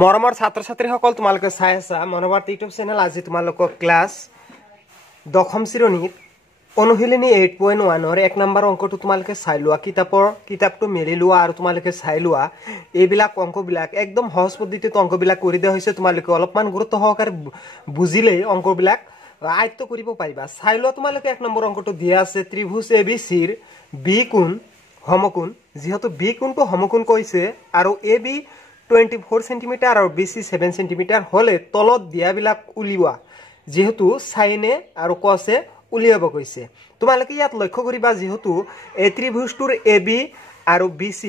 মৰমৰ ছাত্ৰ ছাত্ৰীসকল তোমালোকে চাই আছা মনোবাৰ্তা ইউটিউব চেনেল। আজি তোমালোকক ক্লাছ 10ম শ্ৰেণীৰ অনুশীলনী 8.1 এক নম্বৰ অংকটো তোমালোকে চাই লোৱা। কিতাপটো মেলি লোৱা আৰু তোমালোকে চাই লোৱা। এইবিলাক অংকবিলাক একদম সহজ পদ্ধতিত অংকবিলাক কৰি দিয়া হৈছে। তোমালোকে অলপমান গুৰুত্ব সহকাৰে বুজিলেই অংকবিলাক আয়ত্ত কৰিব পাৰিবা। চাই লোৱা তোমালোকে এক নম্বৰ অংকটো দিয়া আছে ত্ৰিভুজ ABCৰ বি কোণ সমকোণ। যেহেতু বি কোণটো সমকোণ কৈছে আৰু AB 24 সেন্টিমিটার আর BC 7 সেন্টিমিটার হলে তলত দিয়াবিলাক উলিওয়া। যেহেতু সাইনে আর কসে উলিয়াব কৈছে। তোমালোকে ইয়াত লক্ষ্য কৰিবা যেহেতু এই ত্ৰিভুজটোৰ AB আৰু BC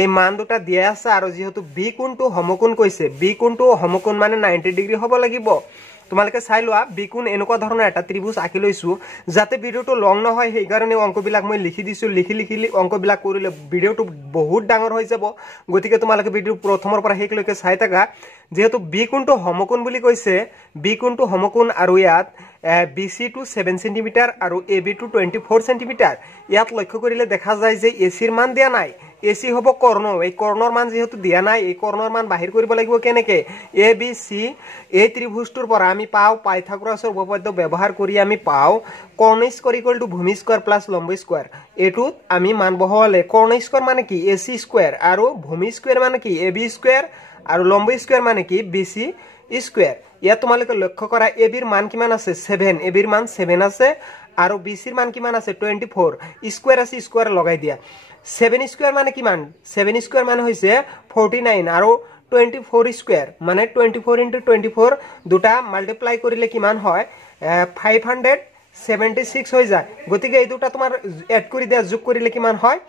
এই মান দুটা দিয়া আছে আৰু যেহেতু বি কোণটো সমকোণ কৈছে, বি কোণটো সমকোণ মানে 90 ডিগ্ৰী হ'ব লাগিব। তোমালোকে চাই লোৱা বি কোণ এনেকুৱা ধৰণৰ এটা ত্ৰিভুজ আঁকি লৈছো যাতে ভিডিওটো লং নহয়। সেই কাৰণে অংকবিলাক মই লিখি দিছো। লিখি অংকবিলাক কৰিলে ভিডিওটো বহুত ডাঙৰ হৈ যাব। গতিকে তোমালোকে ভিডিও প্ৰথমৰ পৰা শেষলৈকে চাই থাকা। যেহেতু বি কোণটো সমকোণ বুলি কৈছে, বি কোণটো সমকোণ আৰু ইয়াত BC টো 7 সেন্টিমিটাৰ আৰু AB টো 24 সেন্টিমিটাৰ। ইয়াত লক্ষ্য কৰিলে দেখা যায় যে এসিৰ মান দিয়া নাই। এসি হ'ব কৰ্ণ। এই কৰ্ণৰ মান যেহেতু দিয়া নাই, এই কৰ্ণৰ মান বাহিৰ কৰিব লাগিব কেনেকে? ABC এই ত্ৰিভুজটোৰ পৰা আমি পাও পাইথাগোৰাছৰ উপপাদ্য ব্যৱহাৰ কৰি আমি পাও কৰ্ণ স্কয়াৰ ইকুয়াল টু ভূমি স্কয়াৰ প্লাস লম্ব স্কয়াৰ। এটুত আমি মান বহালে কৰ্ণ স্কয়াৰ মানে কি AC স্কয়াৰ আৰু ভূমি স্কয়াৰ মানে কি AB স্কয়াৰ আৰু লম্ব স্কয়াৰ মানে কি BC স্কয়াৰ। ইয়াত তোমালোকে লক্ষ্য কৰা এবিৰ মান কিমান আছে 7, এবিৰ মান 7 আছে আৰু BCৰ মান কিমান আছে 24। স্কয়াৰ আছে স্কয়াৰ লগাই দিয়া। 7 স্কয়াৰ মানে কিমান? 7 স্কয়াৰ মানে হৈছে 49 আৰু 24 স্কয়াৰ মানে 24 * 24 দুটা মাল্টিপ্লাই কৰিলে কিমান হয় 576 হৈ যায়। গতিকে এই দুটা তোমাৰ এড কৰি দিয়া, যোগ কৰিলে কিমান হয়?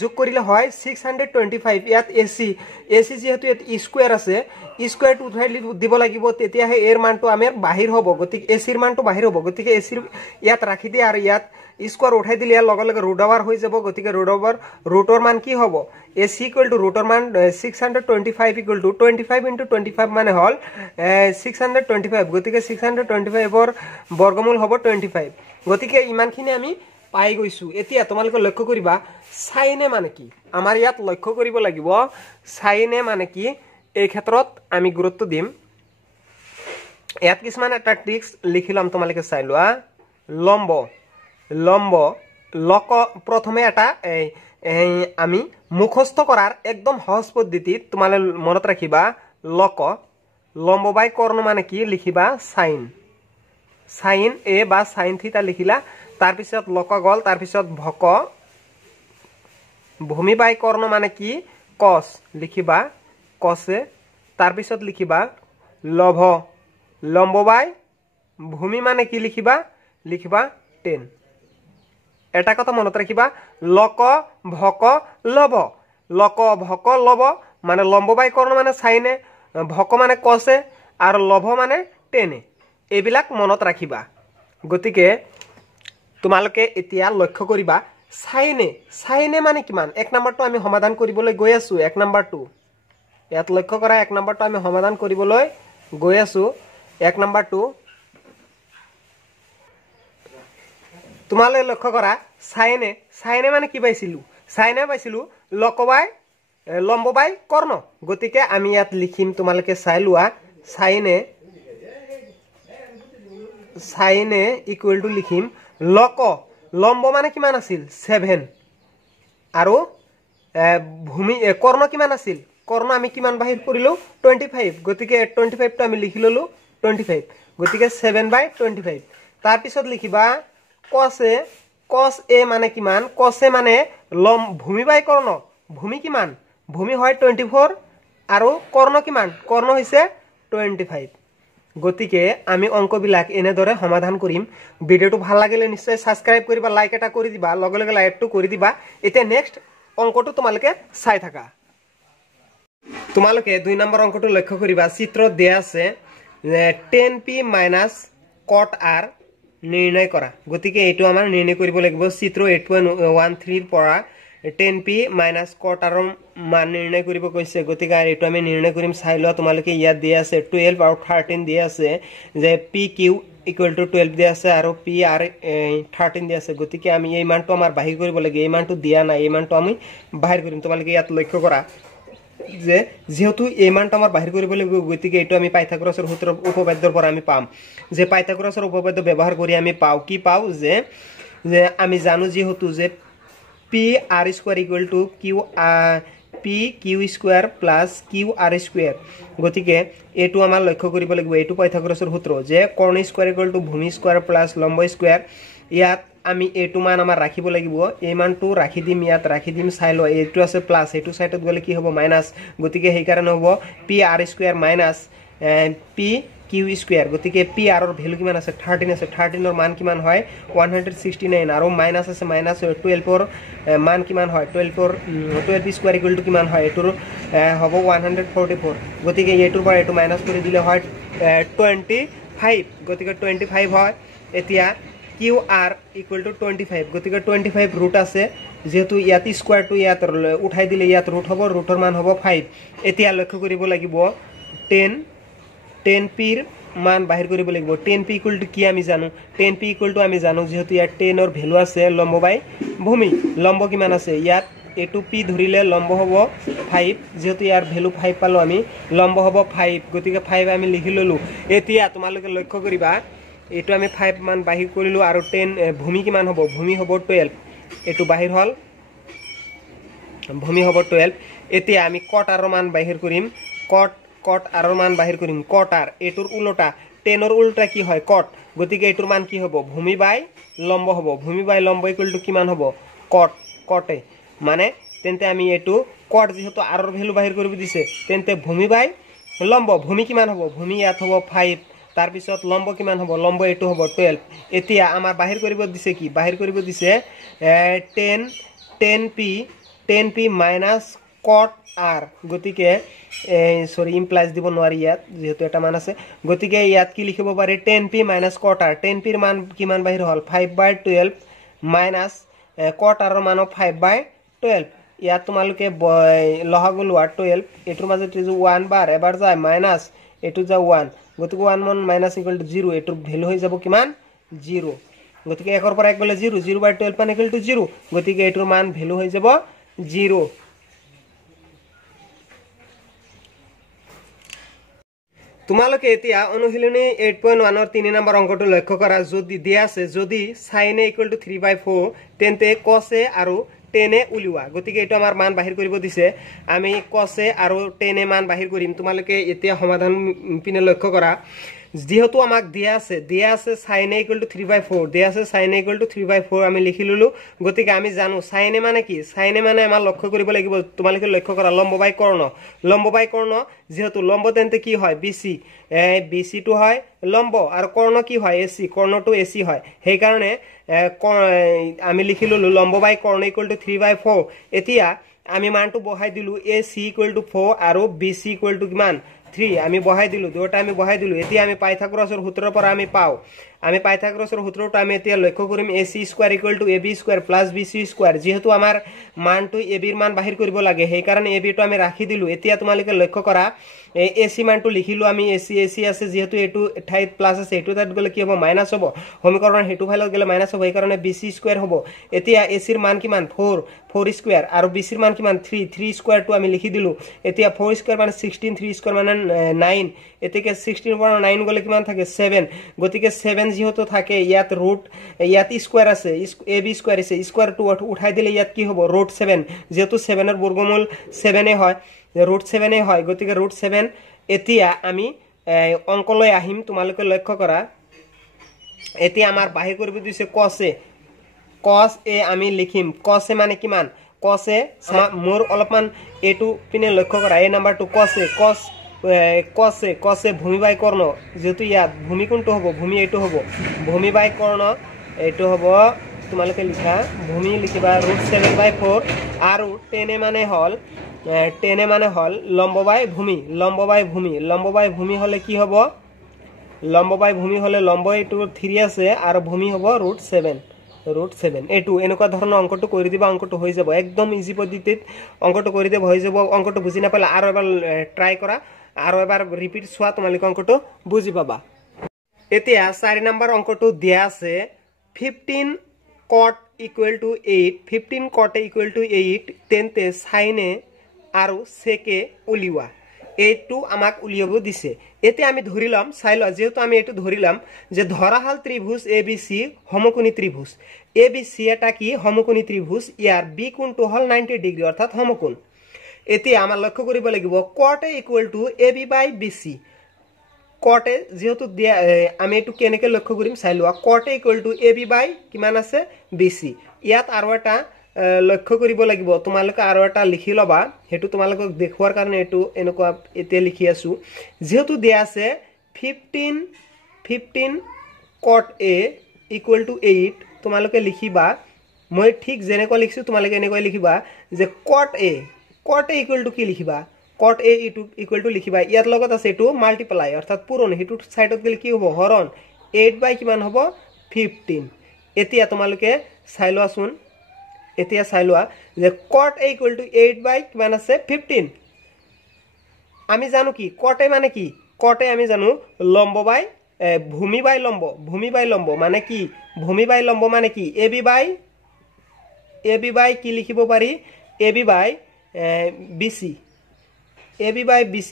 যোগ কৰিলে হয় 625। ইয়াত AC যেহেতু ইয়াত স্কয়াৰ আছে, স্কয়াৰটো উঠাই দিব লাগিব, তেতিয়াহে এৰ মানটো আমাৰ বাহিৰ হ'ব। গতিকে এচিৰ মানটো বাহিৰ হ'ব। গতিকে এচিৰ ইয়াত ৰাখি দিয়া আৰু ইয়াত স্কয়াৰ উঠাই দিলে ইয়াৰ লগে লগে ৰুট ওভাৰ হৈ যাব। গতিকে ৰুটৰ মান কি হ'ব? AC ইকুয়াল টু ৰুটৰ মান 625 ইকুয়াল টু 25 * 25 মানে হল 625। গতিকে 625 বৰ্গমূল হ'ব 25। গতিকে ইমানখিনি আমি পাই গৈছো। এতিয়া তোমালোকে লক্ষ্য কৰিবা সাইনে মানে কি? আমাৰ ইয়াত লক্ষ্য কৰিব লাগিব সাইনে মানে কি। এই ক্ষেত্ৰত আমি গুৰুত্ব দিম। ইয়াত কিছুমান এটা ট্ৰিক্স লিখিলাম, তোমালোকে চাই লোৱা। লম্ব লক প্ৰথমে এটা আমি মুখস্থ কৰাৰ একদম সহজ পদ্ধতিত তোমালোকে মনত ৰাখিবা লক লম্ব বাই কৰ্ণ মানে কি লিখিবা সাইন এ বা সাইন থিতা লিখিলা। তাৰপিছত লক গল, তাৰপিছত ভক ভূমি বাই কৰ্ণ মানে কি কস লিখিবা কসে। তাৰপিছত লিখিবা লম্ব বাই ভূমি মানে কি লিখিবা 10। এটা কথা মনত ৰাখিবা লক ভক লব। লক ভক লব মানে লম্ব বাই কৰ্ণ মানে সাইনে, ভক মানে কসে আৰু লভ মানে 10। এইবিলাক মনত ৰাখিবা। গতিকে তোমালোকে এতিয়া লক্ষ্য কৰিবা সাইনে মানে কিমান। এক নম্বৰটো আমি সমাধান কৰিবলৈ গৈ আছো। এক নম্বৰটো ইয়াত লক্ষ্য কৰা, এক নম্বৰটো আমি সমাধান কৰিবলৈ গৈ আছো। এক নম্বৰটো তোমালোকে লক্ষ্য কৰা সাইনে মানে কি পাইছিলো? সাইনে পাইছিলো লম্ব বাই কৰ্ণ। গতিকে আমি ইয়াত লিখিম, তোমালোকে চাই লোৱা সাইনে ইকুয়াল টু লিখিম লম্ব মানে কিমান আছিল 7 আৰু ভূমি কৰ্ণ কিমান আছিল? কৰ্ণ আমি কিমান বাহিৰ কৰিলো 25। গতিকে 25টো আমি লিখি ললো 25। গতিকে 7/25। তাৰপিছত লিখিবা কস এ মানে কিমান? কসে মানে ভূমি বাই কৰ্ণ। ভূমি কিমান? ভূমি হয় 24 আৰু কৰ্ণ কিমান? কৰ্ণ হৈছে 25। গতিকে আমি অংকবিলাক এনেদৰে সমাধান কৰিম। ভিডিওটো ভাল লাগিলে নিশ্চয় সাবস্ক্ৰাইব কৰিবা, লাইক এটা কৰি দিবা, লগে লগে লাইকটো কৰি দিবা। এতিয়া নেক্সট অংকটো তোমালোকে চাই থাকা। তোমালোকে 2 নম্বৰ অংকটো লক্ষ্য কৰিবা। চিত্ৰত দিয়া আছে 10p - cot r নিৰ্ণয় কৰা। গতিকে এইটো আমাৰ নিৰ্ণয় কৰিব লাগিব। চিত্ৰ 8.13 পৰা 10p - cot r মান নিৰ্ণয় কৰিব কৈছে। গতিকে এইটো আমি নিৰ্ণয় কৰিম। চাই লোৱা তোমালোকে ইয়াত দিয়া আছে 12 আৰু 13 দিয়া আছে, যে PQ ইকুয়াল টু 12 দিয়া আছে আৰু PR 13 দিয়া আছে। গতিকে আমি এই মানটো আমাৰ বাহিৰ কৰিব লাগে। এই মানটো দিয়া নাই, এই মানটো আমি বাহিৰ কৰিম। তোমালোকে ইয়াত লক্ষ্য কৰা যে যেহেতু এই মানটা আমাৰ বাহিৰ কৰিব লাগিব গতিকে এটো আমি পাইথাগোৰাসৰ সূত্ৰৰ উপপাদ্যৰ পৰা আমি পাম যে পাইথাগোৰাসৰ উপপাদ্য ব্যৱহাৰ কৰি আমি পাও কি পাও যে আমি জানো যেহেতু যে p r square equal to p q square plus q r square গতিকে এটো আমাৰ লক্ষ্য কৰিব লাগিব এটো পাইথাগোৰাসৰ সূত্ৰ যে কৰ্ণ স্কয়াৰ ইকুৱেল টু ভূমি স্কয়াৰ প্লাস লম্ব স্কয়াৰ ইয়াত আমি এটো মান আমাৰ ৰাখিব লাগিব এই মানটো ৰাখি দিম ইয়াত ৰাখি দিম চাই ল এটো আছে প্লাস এটো সাইডত গলে কি হ'ব মাইনাস গতিকে সেই কাৰণে হ'ব p r square minus p q square গতিকে p r ৰ ভ্যালু কিমান আছে 13 আছে 13 ৰ মান কিমান হয় 169 আৰু মাইনাস আছে মাইনাস 12 ৰ মান কিমান হয় 12 স্কয়াৰ ইকুৱেল টু কিমান হয় এটোৰ হ'ব 144 গতিকে এটোৰ পৰা এটো মাইনাস কৰি দিলে হয় 25 গতিকে 25 হয় এতিয়া QR equal to 25 গতিকে 25 root আছে যেহেতু ইয়াত স্কয়াৰ টু ইয়াত উঠাই দিলে ইয়াত root হ'ব rootৰ মান হ'ব 5 এতিয়া লক্ষ্য কৰিব লাগিব 10p ৰ মান বাহিৰ কৰিব লাগিব 10p equal to কি আমি জানো 10p equal to আমি জানো যেহেতু ইয়াত 10 ৰ ভ্যালু আছে লম্ব বাই ভূমি লম্ব কিমান আছে ইয়াত এটো p ধৰিলে লম্ব হ'ব 5 যেহেতু ইয়াৰ ভ্যালু 5 পালো আমি লম্ব হ'ব 5 গতিকে 5 আমি লিখি ললো এতিয়া তোমালোকে লক্ষ্য কৰিবা এটো আমি 5 মান বাহিৰ কৰিলো আৰু 10 ভূমি কিমান হ'ব ভূমি হ'ব 12 এটো বাহিৰ হল ভূমি হ'ব 12 এতিয়া আমি কট আৰু মান বাহিৰ কৰিম কট আৰু মান বাহিৰ কৰিম কট আৰ এটোৰ উল্টা 10 ৰ উল্টা কি হয় কট গতিকে এটোৰ মান কি হ'ব ভূমি বাই লম্ব হ'ব ভূমি বাই লম্ব ইকুৱেল টু কিমান হ'ব কটে মানে তেন্তে আমি এটো কট যেহেতু আর ৰ ভ্যালু বাহিৰ কৰিব দিছে তেন্তে ভূমি বাই লম্ব ভূমি কিমান হ'ব ভূমি ইয়াত হ'ব 5 তার পিছত লম্ব কিমান হ'ব লম্ব এটো হ'ব 12 এতিয়া আমাৰ বাহিৰ কৰিব দিছে কি বাহিৰ কৰিব দিছে 10p minus cot r গতিকে সৰি ইমপ্লাইজ দিব নোৱাৰি ইয়াত যেহেতু এটা মান আছে গতিকে ইয়াত কি লিখিব পাৰি 10p minus cot r 10p ৰ মান কিমান বাহিৰ হল 5/12 minus cot r ৰ মান 5/12 ইয়াত তোমালোকে লহাগু লোৱা 12 এটোৰ মাজত যে 1 বাৰ এবাৰ যায় মাইনাস এটো যা 1 গতিকে 1 minus equal to 0 এটোৰ ভ্যালু হৈ যাব কিমান 0 গতিকে 1 ৰ পৰা 1 গলে 0 0/12 মান equal to 0 গতিকে এটোৰ মান ভ্যালু হৈ যাব 0 তোমালোকে এতিয়া অনুশীলনী 8.1 ৰ 3 নম্বৰ অংকটো লক্ষ্য কৰা যদি দিয়া আছে যদি sin a equal to 3/4 তেন্তে cos a আৰু tan a উলিওৱা গতিকে এটো আমাৰ মান বাহিৰ কৰিব দিছে আমি cos a আৰু tan a মান বাহিৰ কৰিম তোমালোকে এতিয়া সমাধান পিনে লক্ষ্য কৰা যেহেতু আমাক দিয়া আছে sin a equal to 3/4 দিয়া আছে sin a equal to 3/4 আমি লিখি ললো গতিকে আমি জানো sin a মানে কি sin a মানে আমাৰ লক্ষ্য কৰিব লাগিব তোমালোকে লক্ষ্য কৰা লম্ব বাই কৰ্ণ যেহেতু লম্ব তেন্তে কি হয় BC টু হয় লম্ব আৰু কৰ্ণ কি হয় AC কৰ্ণটো AC হয় সেই কাৰণে আমি লিখি ললো লম্ব বাই কৰ্ণ equal to 3/4 এতিয়া আমি মানটো বহাই দিলু AC equal to 4 আৰু BC equal to কিমান 3 আমি বহাই দিলু দুটা আমি বহাই দিলু এতিয়া আমি পাইথাগোৰাসৰ সূত্ৰৰ পৰা আমি পাও আমি পাইথাগোৰাসৰ সূত্ৰটো আমি এতিয়া লক্ষ্য কৰিম AC square equal to AB square plus BC square যেহেতু আমাৰ মানটো AB ৰ মান বাহিৰ কৰিব লাগে সেই কাৰণে AB টো আমি ৰাখি দিলু এতিয়া তোমালোকে লক্ষ্য কৰা এই AC মানটো লিখিলো আমি AC আছে যেহেতু এটো ঠাইত প্লাস আছে এটো তাত গলে কি হ'ব মাইনাস হ'ব সমীকৰণ হেতু ফাইলত গলে মাইনাস হ'ব এই কাৰণে BC স্কয়াৰ হ'ব এতিয়া AC ৰ মান কিমান 4 স্কয়াৰ আৰু BC ৰ মান কিমান 3 স্কয়াৰ টো আমি লিখি দিলু এতিয়া 4 স্কয়াৰ মানে 16 3 স্কয়াৰ মানে 9 এতেকে 16 পৰা 9 গলে কিমান থাকে 7 গতিকে 7 যেহেতু থাকে ইয়াত ৰুট ইয়াত স্কয়াৰ আছে AB স্কয়াৰ আছে স্কয়াৰ টু উঠাই দিলে ইয়াত কি হ'ব ৰুট 7 যেহেতু 7 ৰ বৰ্গমূল 7 এ হয় ৰুট 7 এ হয় গতিকে ৰুট 7 এতিয়া আমি অংকলৈ আহিম তোমালোকে লক্ষ্য কৰা এতিয়া আমাৰ বাহিৰ কৰিব দিছে cos a আমি লিখিম cos a মানে কিমান cos a মোৰ অলপমান এটো পিনে লক্ষ্য কৰা এই নাম্বাৰটো cos a ভূমি বাই কৰ্ণ যেহেতু ইয়াত ভূমি কোনটো হ'ব ভূমি এটো হ'ব ভূমি বাই কৰ্ণ এটো হ'ব তোমালোকে লিখা ভূমি লিখিবা √7/4 আৰু tan a মানে হল লম্ব বাই ভূমি হলে কি হ'ব লম্ব বাই ভূমি হলে লম্ব এটো 3 আছে আৰু ভূমি হ'ব √7 এটো এনেকুৱা ধৰণৰ অংকটো কৰি দিবা অংকটো হৈ যাব একদম ইজি পদ্ধতিত অংকটো কৰি দিব হৈ যাব অংকটো বুজি নাপালে আৰু এবাৰ ট্ৰাই কৰা আৰু এবাৰ ৰিপিট চোৱা তোমালোকে অংকটো বুজি পাবা এতিয়া 4 নম্বৰ অংকটো দিয়া আছে 15 cot equal to 8 তেন্তে sin a আৰু চেকে উলিওৱা এইটো আমাক উলিয়াব দিছে এতিয়া আমি ধৰিলাম চাই লওঁ যেহেতু আমি এইটো ধৰিলাম যে ধৰাহাল ত্ৰিভুজ ABC সমকোণী ত্ৰিভুজ ABC এটা কি সমকোণী ত্ৰিভুজ ইয়াৰ বি কোণটো হল 90 ডিগ্ৰী অৰ্থাৎ সমকোণ এতিয়া আমাৰ লক্ষ্য কৰিব লাগিব cot A equal to AB by BC cot A যেহেতু আমি এইটো কেনেকৈ লক্ষ্য কৰিম চাই লোৱা cot A equal to AB by কিমান আছে BC ইয়াত আৰু এটা লক্ষ্য কৰিব লাগিব তোমালোকে আৰু এটা লিখি লবা হেতু তোমালোকক দেখুৱাৰ কাৰণে এটো এনেকুৱা এতে লিখি আছো যেহেতু দিয়া আছে 15 cot A equal to 8 তোমালোকে লিখিবা মই ঠিক যেনেকৈ লিখিছো তোমালোকে এনেকৈ লিখিবা যে cot A equal to কি লিখিবা cot A equal to লিখিবা ইয়াত লগত আছে এটো মাল্টিপ্লাই অৰ্থাৎ পূৰণ হেতু সাইডত গলে কি হ'ব হৰণ 8 বাই কিমান হ'ব 15 এতিয়া তোমালোকে চাই লোৱাচোন এতিয়া চাই লোৱা যে cot A equal to 8 বাই কিমান আছে 15 আমি জানো কি cot A মানে কি cot A আমি জানো লম্ব বাই ভূমি বাই লম্ব মানে কি ভূমি বাই লম্ব মানে কি AB বাই কি লিখিব পাৰি AB by BC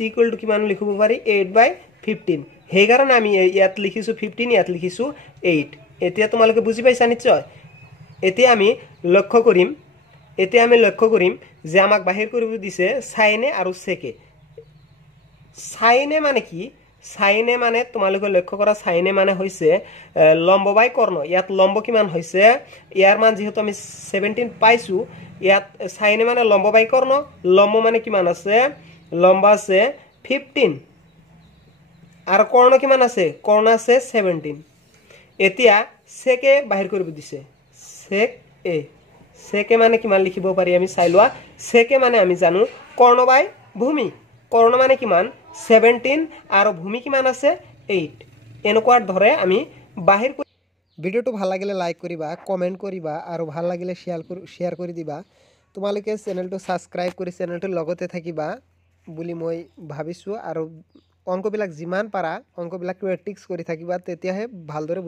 equal to কিমান লিখিব পাৰি 8 বাই 15 হেই কাৰণে আমি ইয়াত লিখিছো 15 ইয়াত লিখিছো 8 এতিয়া তোমালোকে বুজি পাইছা নিশ্চয় এতিয়া আমি লক্ষ্য কৰিম যে আমাক বাহিৰ কৰিব দিছে সাইনে আৰু সেকে সাইনে মানে কি সাইনে মানে তোমালোকে লক্ষ্য কৰা সাইনে মানে হৈছে লম্ব বাই কৰ্ণ ইয়াত লম্ব কিমান হৈছে ইয়াৰ মান যেহেতু আমি 17 পাইছো ইয়াত সাইনে মানে লম্ব বাই কৰ্ণ লম্ব মানে কিমান আছে লম্ব আছে 15 আৰু কৰ্ণ কিমান আছে কৰ্ণ আছে 17 এতিয়া সেকে বাহিৰ কৰিব দিছে সেকে মানে কিমান লিখিব পাৰি আমি চাই লোৱা সেকে মানে আমি জানো কৰ্ণ বাই ভূমি কৰ্ণ মানে কিমান 17 আৰু ভূমি কিমান আছে 8 এনেকুৱা ধৰে আমি বাহিৰ ভিডিওটো ভাল লাগিলে লাইক কৰিবা কমেন্ট কৰিবা আৰু ভাল লাগিলে শেয়াৰ কৰি দিবা তোমালোকে চেনেলটো সাবস্ক্ৰাইব কৰি চেনেলটো লগতে থাকিবা বুলি মই ভাবিছো আৰু অংকবিলাক যিমান পাৰা অংকবিলাক প্ৰেক্টিছ কৰি থাকিবা তেতিয়াহে ভালদৰে